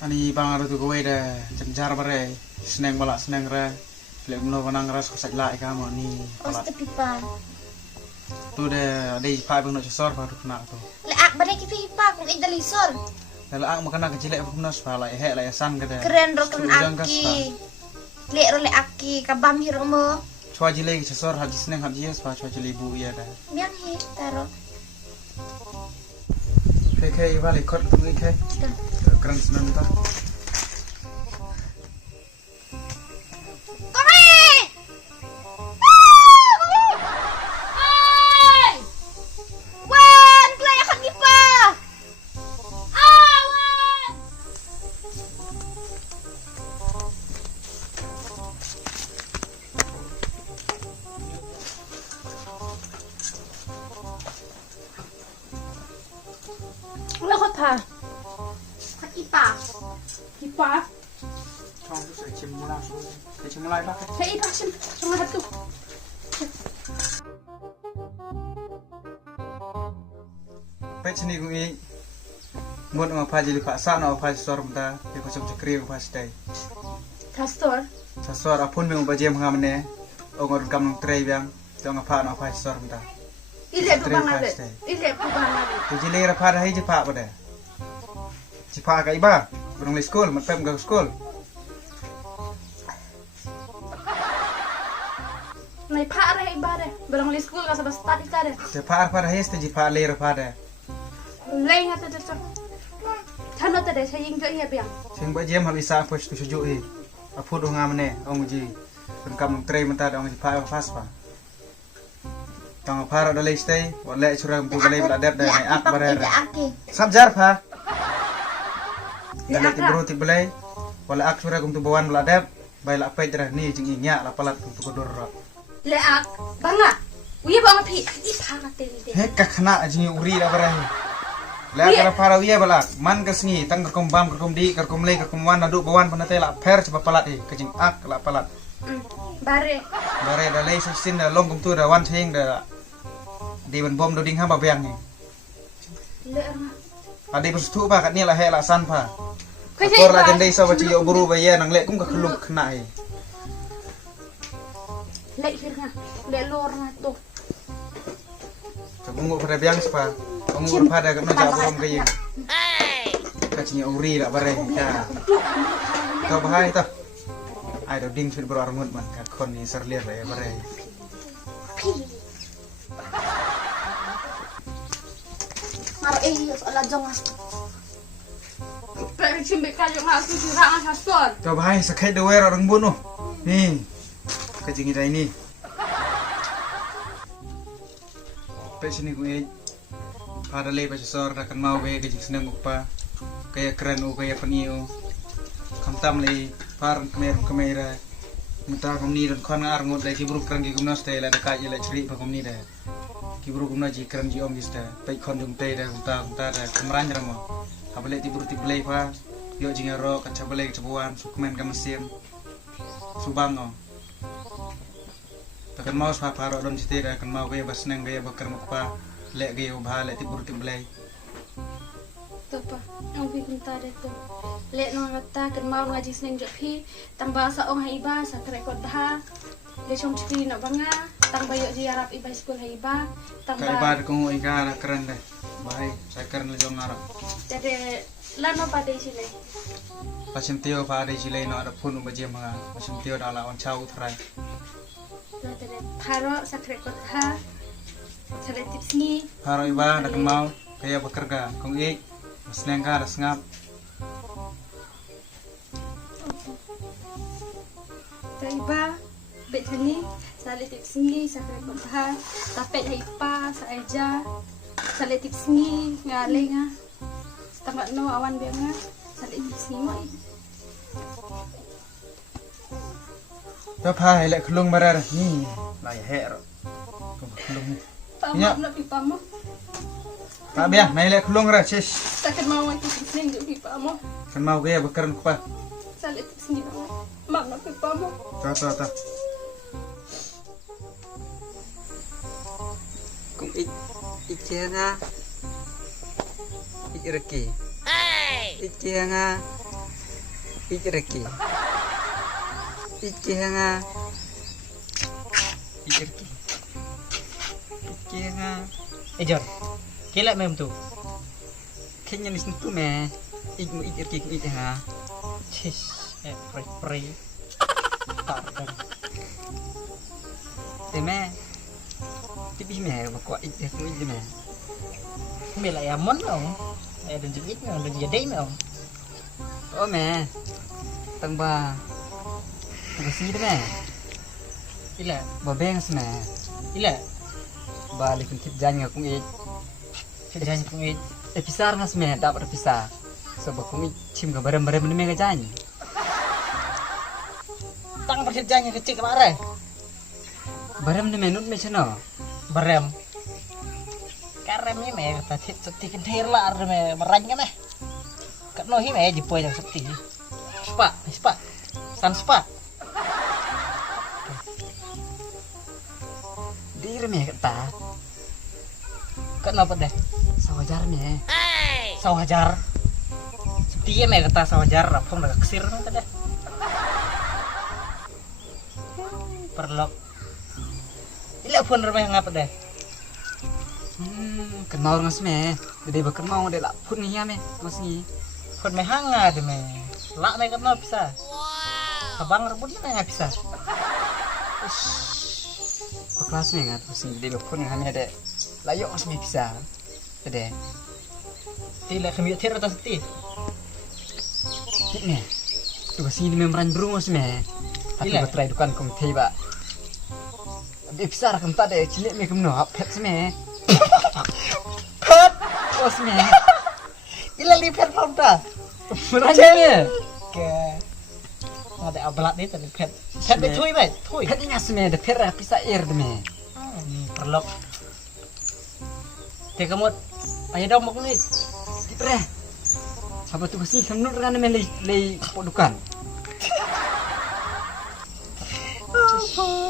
Ani bang aru tu kowe dah cencar bare seneng balak seneng ra lek menawa nang ras kosak lai kamu ni balak Oste pipa. tu dah ada pai bang nak cesor baru kena tu Le ak bare ki pipa kung idalisol. kalau ang makana kecilek aku kena sepala he la yasan kada Keren ro kan aki. Le ro le aki kabam hiro mo. chua jile cesor haji seneng haji yes pa chua jile bu ya dah Biang he taro. ke balik kot tu ke keren seneng taแล้วเขาทา Kat pipa. ที่ป้า chong tu sai chim mula sai chim mulai ba ใช้อีพักชิมชงมาตุ pe chini ku i mut ma pha jili pha sa no pha cesor mta ke ko chom chakri ko pha stai ทัสตอร์ cesor apun meng ba jem ngamne ongor kam nang trei biang jong pha no pha cesor mta อีเล็บกูบังอะไรอีเล็บกูบังอะไร tu jile ra pha hai je pha ba de ji pha ka iba burung le school mat pem ga school ในพระอะไรบ้าเด้บลังลิสกูลก็สบายสตาร์ทอีกแล้ว te pha hai ste ji pha le ra pha de เล่งอ่ะเด็ดๆท่านนั่นแต่เด็ดใช้ยิงเยอะแยะเบี่ยง sing ba jem ha bisa push tu suju hi apu do ngamne ong ji burung kam nang trei mta ong ji pha pas pa tang pha ra le stai wa le churam tu le bla der da mai ak ba re Aki. sabjar pha Dale ti bro ti belai wala ak sura kum tu bawan bla dep bai la pe dra ni jing inya la palat kum tu kodor ro เละอักบังอ่ะวิ่งบังอ่ะพี่อีพากระเตงเด็ he ka khana jing uri la bara la kara para wiya bala man ka sngi tang ka kum bam ka kum di ka kum le ka kum wan adu bawan panate la per chba palat e ka jing ak la palat บาเร่ bare da le sin da long kum tu da wan thing da di ban bom do ding ha ba beng ni เละอ่ะ ade bus tu ba ka ni la he la san pha เคยใช้ kor la den dei sa ba chi yo buru ba ye nang le kum ka khluk khna e เละขึ้นอ่ะเละลอร์นะตัว ka bungu pada biang spa bungu pada ka no ja bom ka ye ka chi uri la bare ya ka bahai ta ai do ding fit bro armut man ka kon ni serlier la ya bare พี่มาเอ้ยala jongas เป็นชิมเบคาอยู่งาสุดร่างทัสตอร์ ka bahai sakai de wer orang bunu ni ka jingi dai ni pe sini ku e pada le pa sor ra kan mau ge ge jing seneng upa kaya keren u kaya pani u kam tam le par kamera muta kom ni don kon ngar ngot le ki bru keren ki gumna ste la ka ye le chri pa kom ni da ki bru gumna ji keren ji om gista pe kon jung te da uta da kamran ra mo abale ti bru ti play pa yo jing ro ka chabale chabuan sukmen ka mesim subang no takan mau sa paro don site da kan mau ge bas neng ge bakar mukpa le ge ubha le ti bru ti play ตัวปะเอาพี่คุณตาเด็กตัวเละนอนรัตากันมาngaji seneng jokพี่ตังบาsa ong haiba sa kre kod ha le chong chpi no banga tang bayo ji arab iba school haiba tang ka ba ibad ko ika la keren deh bai sa keren le jong arab jadi lano pada sile pasim tio pa ade jile no ada pun ba jem ha pasim tio da la on chau thrai jadi paro sa kre kod ha sale tips ni haro iba da kan mau kaya bekerja kong ik seneng ka da sngap Iba, bet ni, sale tips ni, sa kre kod ha, tapet haipa, sa aja, sale tips ni, ngale nga, tangga no awan biang nga, sale tips ni mo. da pa hele khulung barar ni lai he ro ko khulung Pamap na pipa mo. ta bia mai le khulung ra ches Takkan mau aku sing jo pipa mo. kan mau ge bekeran ko pa Sale tips ni mo. Mak na pipa mo. ta cũng ít chia nga ít rực ít chia nga Ijerki. Ikihanga. Ijerki. Ikihanga. Jor. Kila mem tu. Kenya ni sentuh me. Ikmu ijerki ikihanga. Cis. Pre. Tak kan. Teme. Tipi me bakwa ijerki me. Mày lại món không? Đừng chụp ít nữa, đừng gì đấy không? Oh me. Tangba. Tangba sih me. Ila, Babeng me. ila. Balik kit janya kung Kerjaan kong it. pisar ngas me dapat pisah. Sebab kung cim ga barem-barem ni me ga jany. Tang perkerjaannya kecil kemarin. Barem ni me nut me chano. Berem. Karemnya me kata seperti kentir lah me meranya me. Kat nohi me jepoi yang seperti. Spa. San spa. Dir me kata. Kat napa deh? Sawajar me. Sawajar. Seperti me kata sawajar rapong dah kesir nanti deh. Perlok. Ila pun remeh ngapa deh? Kenal ngas me. Gede bakal mau de lak pun ni ya me. Mas ni. Pun me hanga deh me. Lak me kat no bisa. Abang rebut me nggak bisa. Kelas me ngat terus gede bakal hanya de layo mas me bisa. Gede. Tidak kami tir atas ti. Tik me. Tu basi ni memran bro mas me. Aku Ila. batrai dukan kong teba. Abi pisar kam ta de cilik me kum no hap pet me. Pet. Os me. Ila lipat pun dah. Meran me. Ke. Ada abalat ni tadi pet. Pet betui me. Tui. Pet ingas me de pera pisah air de me. Ni perlok. Teka mut. Ayo dong mau ni. Pre. Sabar tu basi kam nut ran me lei podukan.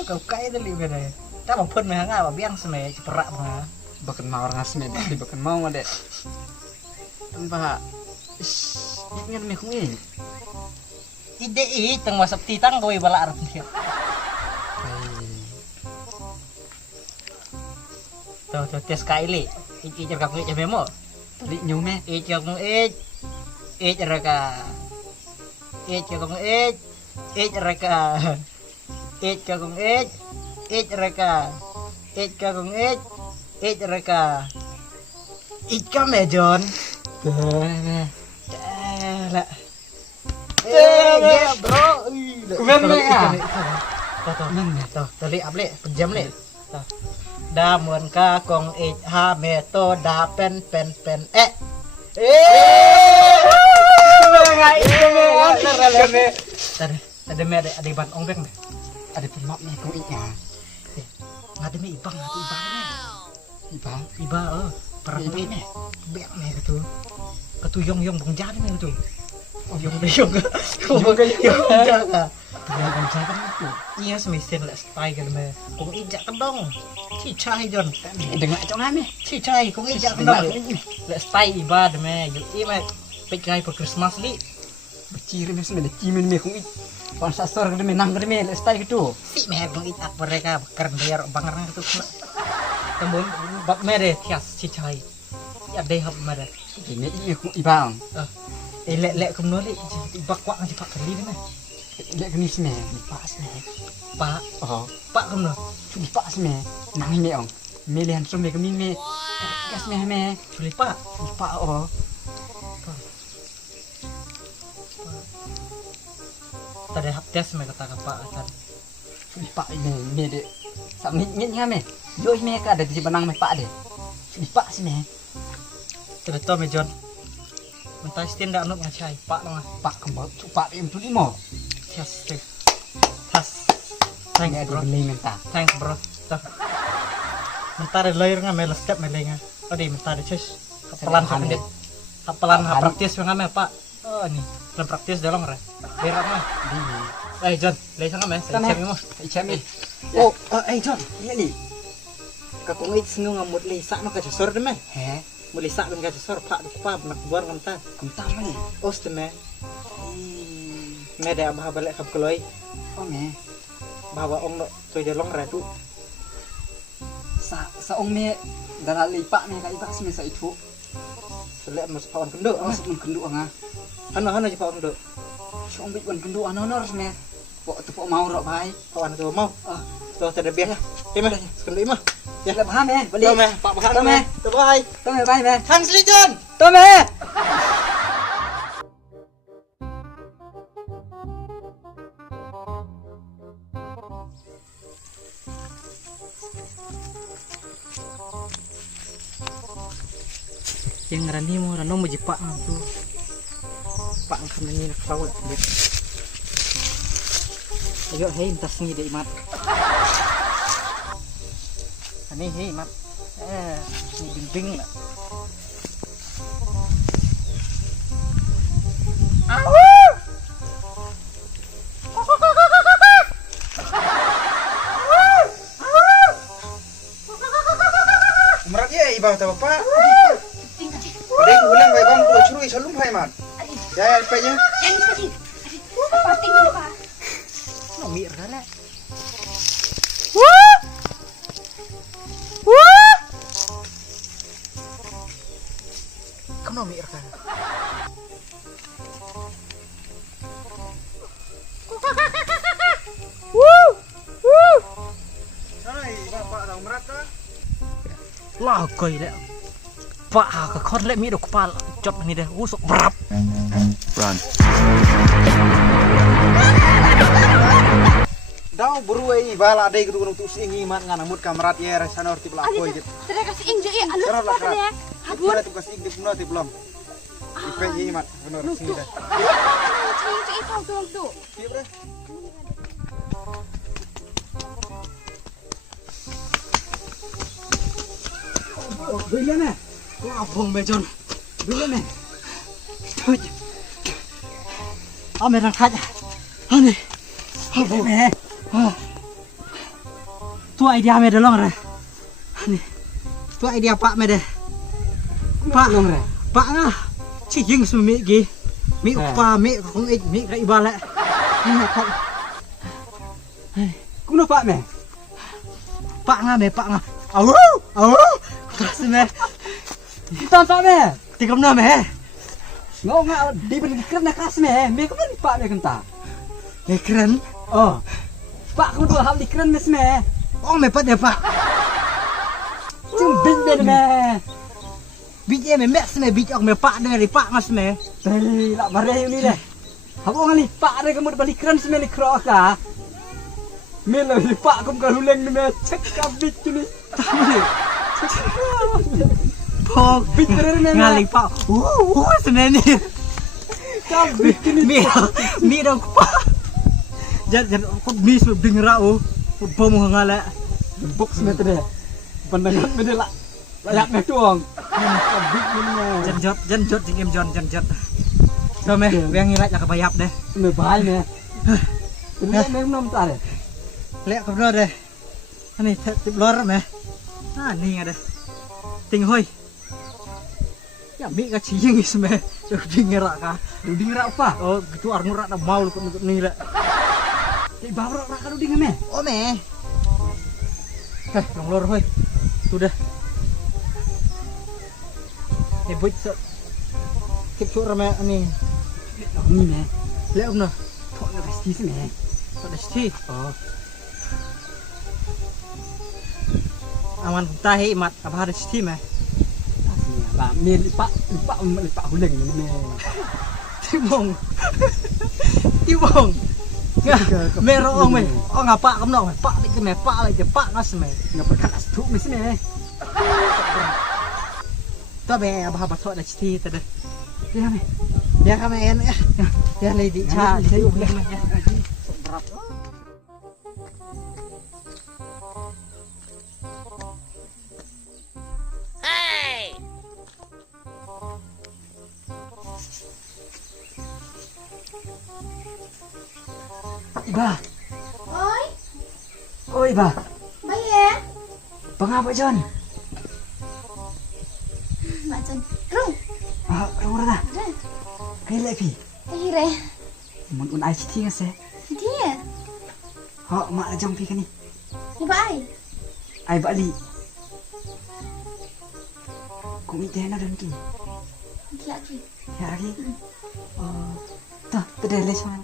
Kau kaya tadi me deh. Tak mau pun me hanga ba biang seme ceperak ma. Bakan mau ngas me di bakan mau ade. Tamba. Ingat me kung ini. Ide teng wasap titang kowe bala arep dia. Tuh tes kali. Iki jar kakung ik memo. Tadi nyume. Ik kakung ik. Ik raka. Ik kakung ik. Ik raka. Ik kakung ik. Ik raka. Ik kakung ik. Ik raka. Ika me John. Lah. Ya bro. Kumen me ya. Tuh, tali able pejam le. Tuh. Damun ka kong ich ha me to da pen. Ada me ada ban ongbeng deh. Ada pemak me kung iya. Ngade me ibang me. Ibang. Iba perang me. Bek me gitu. Ketuyong bung jadi me gitu. Yong. Jaga. Tulang jaga itu. Iya semisen lah style gitu me. Kong ijak kedong. Cicai John. Dengar cong ame. Cicai kong ijak kedong. Lah style iba de me. Yu me pekai per Christmas li. Beciri me semede cimin me kung i. Pan sasor gede me nang gede me style gitu. Si me kong ijak mereka bakar bayar bangar gitu. Tembun bab me de tias cicai. Ya deh hab me de. Ini iya kung ibang. Lek kumno li ibak kwak ngaji pak kali de me. Lek kenis me pas me. Pak, Oh, pak kumno. culi pas me. Nang me ong. Me lihan som me kemin me. Gas me. Culi pak. Culi pa oh. Tadi hap tes me kata pak kan. Culi pa me de. Sak ngit ngame. Yo me ka ada di benang me pak de. Culi pa si me. Tadi to me John. Mentai stin dak nuk ngacai pak dong. Pak kembal tu pak em tu limo. Tias teh. Tas. Thanks Ada bro. beli menta. Thanks bro. Tuh. Mentar layer nga mela step melenga. Odi mentar cus. Hapelan Sederhana. Hapelan praktis nga me pak. Oh ni. Plan praktis dalam re. Berak mah. Di. John, lay sa nga me. Sa cemi mo. Icami. Oh, John. Iya ni. Kakungit sinu nga mut lisa no kacasor de me. He. Mut lisa ben kacasor pak pa nak buar ngam ta. Kum tahu ni. Os de me. Mede abah balik ke keloi. Oh me. Bawa ong no tuh jelong ratu. Sa ong me dalam lipak me kai pak sime sa itu. Selek mas pawan kendo. Masuk mun kendu nga. Hana je pawan kendo. Si ong bit wan kendu anonor me. Pok tu pok mau rok bai. Pawan tuh mau. Ah, Tuh ada biar. Mah, kendo mah. ya le bah me. Balik. Tuh mah, Pak Bahan. Tuh, meh. Tuh bye. Tuh me bai me. Hans Lijon. Tuh me. Yang rani mo rano mo jipak tu. Pak kan ni nak tahu dia. Ayo hei tas ni dek mat. Ani hei mat. Ni bimbing lah. Merak ye ibah ta bapak. Ada yang ulang baik bang tuh curui salum hai mat. Ya apa nya? Yang tadi. Pating dulu, Pak. No mir kala. Kamu mir kala. Hai, bapak dah merak kah? Lah koi lek. Pak ke khot lek mi do kepala jot ni dah usuk berap. Run. Dau beruai bala dai kudu tu singi mat ngana mut kamrat ye rasana orti bla koi gitu. Saya kasih injo ya, alus apa ya? Habur tu kasih ing dipno ti belum. Ipe ye mat benar sini dah. Itu tu. Iya bre. Bila me. Kau abang bejon. Bila me. Tuj. Ame nak haja. Ane. Abang me. Tu idea me dah long re. Ane. Tu idea pak me deh. Pak long re. Pak ngah. Ci jing sumi gi. Mi upa mi kong ik mi ka ibale. Ini pak. Kuno pak me. Pak ngah me pak ngah. Au. Terus me. Tan pak me. Tikom na me. Ngau ngau di ben kena kas me. Me ko ben pak me kenta. Keren. Oh. Pak ku dua hal di keren mes me. Oh me pak dia pak. Cung bin ben me. Biji me mes me biji ok me pak dari pak mas me. Tei la bare ni deh. Habo ngali pak re kamu balik keren me ni kro ka. Me lo di pak kum ka huleng ni me cek ka bit ni. Tahu. Pok Bit keren me. ngali pak. Sebenarnya. Ka bit ni. Mi dong pak. Jan kok mis ding rao. Bom ngala. Box me teh. Pandangan me de la. Layak me tuang. Ka bit ni me. Jan jot jing em jon jan jot. Sao me yang ngilak nak bayap deh. Me bai me. Ini me nom ta de. Lek ka bro deh. Ani tip lor me. Ni ada. Ting hoi. Ya mi ka cing is me. Ding rak ka. Duding ra apa? Oh, gitu arngur rak mau lu ni lek. Di bawah ra ka duding me. Oh me. Long lor hoi. Sudah. Buat kip sur me ani. Ni me. Lek umno. Thok na pasti se me. Pada sti. Oh. Aman tahi mat apa ada sti me. Asli ba me lipak huleng ni me. Tibong. Tibong. Mero ong me. Oh ngapa kamu no? Pak dik me pak lagi pak ngas me. Ngapa kalas thuk me se me. Tabe apa thok da sti tada. Ya me. Dia kami en ya. Dia lady cha dia boleh me ya. Berap. Iba. Oi, Oh iba. baik ya. Pengapa John? Macam, rung. Ah, ora dah. Dah. Kai lepi. Akhirnya. Mun un ai chi ngase. Dia. Ho mak ajang pi kan ni. Ni ba ai? Ai bali. Ku mi tena dan ki. Dia lagi. Ya lagi. Oh. Tuh, tede le soal.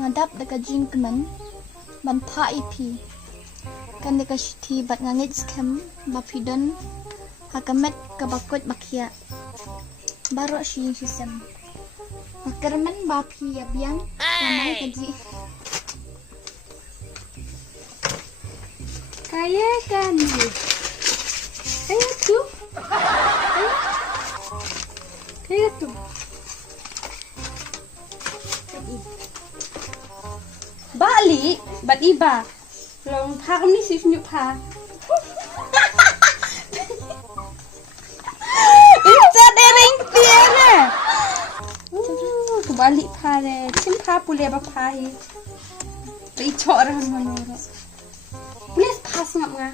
Ngadap dekat jin kemen ban pa ipi kan dekat shiti bat ngangit skem bapidon hakamet kabakot bakia baro shin shisem makarmen bapi ya biang ramai kaji Kaya kan ni. Kaya tu. Kaya tu. Bali, bat iba. Long pa kami sif nyo pa. Itu dereng tiara. Balik pa le. Sim pa pule ba pa hi. Icok rahan manoro. Pulis pa sengap nga.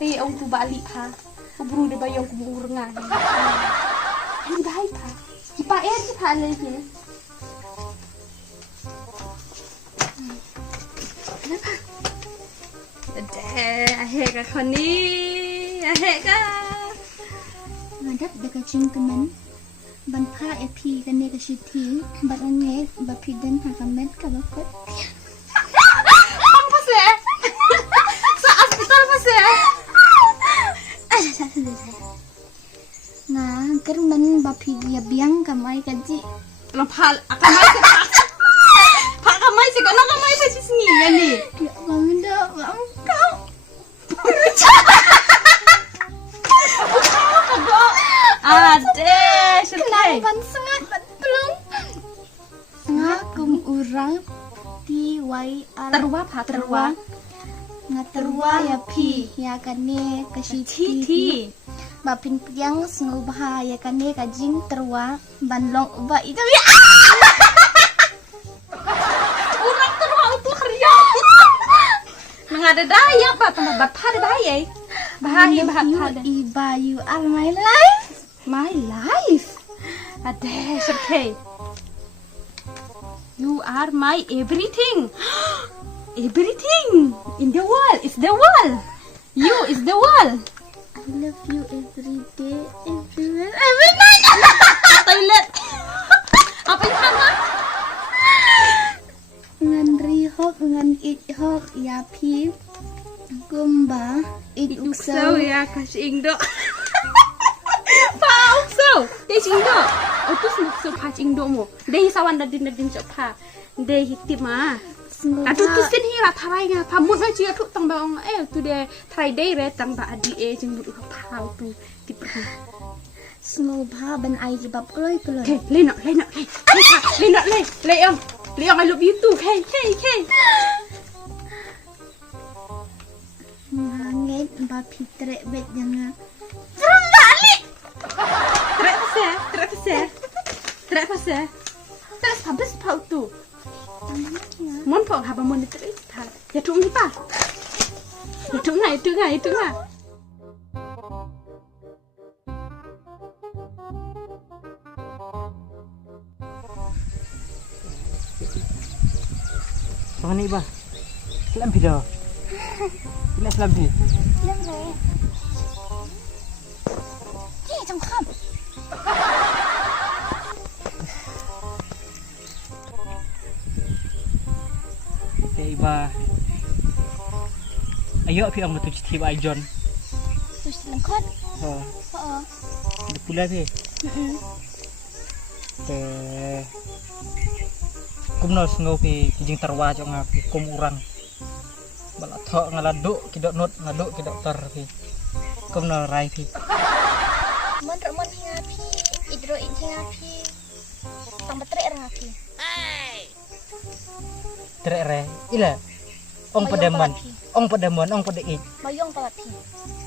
Tapi ông tu balik pa. Ubru de bayong kubur nga. Ini baik pa. Ipa air ki pa le ni. Ahek ka ni. Ahek ka. ngadap dekat jin kemen ban pa ipi kan dekat shiti bat ngangit bapidon hakamet kabakot Ang pase. Sa hospital pase. nga kermen bapi ya biang kamai kaji Long pa akamay sa pa. Pa kamay sa kana kamay pa si singi ni. ya bangda bang kau Ade, kenal syukai. ban sangat betul ngakum urang TYR Terwa pa terwa. nga terwa ya pi ya kane kashiti Ti. bapin piang sengubah ya kane kajing terwa banlong uba itu ya Urang terwa itu kerja. Mengada daya pa tambah batpa de bahaya. Bahaya bahaya. Iba, you are my life. My life. Ade, syukai. You are my everything. Everything in the world is the world. You is the world. I love you every day, everywhere, every night. Toilet. Apa yang sama? Ngan rihok, ngan ithok, ya pi. Gumba, Ukso ya kasih indo. Pa ukso. Deh indo. Utus ukso pa indo mo. Deh sawan dadin cok pa. Deh hitim ah. Aduh tu sen hira tharai nga pamut na chia thuk tang ba ong tu de thai dei re tang ba adi jeng bu pa tu ti pra. Sengubah ban ai jebab kloi kloi. Okay, le ong. Le ong I love you too. Hey. Ngangit bapi trek bet jangan. Trek pase. Terus habis pau tu. Mon pau haba mon terus ta. Ya tu ni pa. Ya tu ngai. Soalnya ni ba. Selam video. Bila selam di. Yang re. Ni trong kham. Iba. Ayo pi ang matu citi ba John. Terus lengkot. Oh, Oh. di pula pi. Kumno ngopi kijing terwa jong ngapi kum urang. Bala thok ngaladuk kidok not ngaduk kidok tar pi. Kumno rai pi. Mon hingapi, idro hingapi. Tang betrek rapi. Trek re. Ila. Ong pedaman. Ong pedeik. Bayong palapi.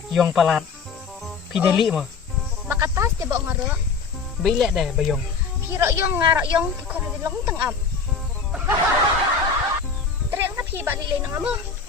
Yong palat. Pideli mo. Makatas dia bawa ngaro. Bailek deh bayong. Piro yung ngarok yung kikon di long tang up. Teriak na pi balik lay nang amo.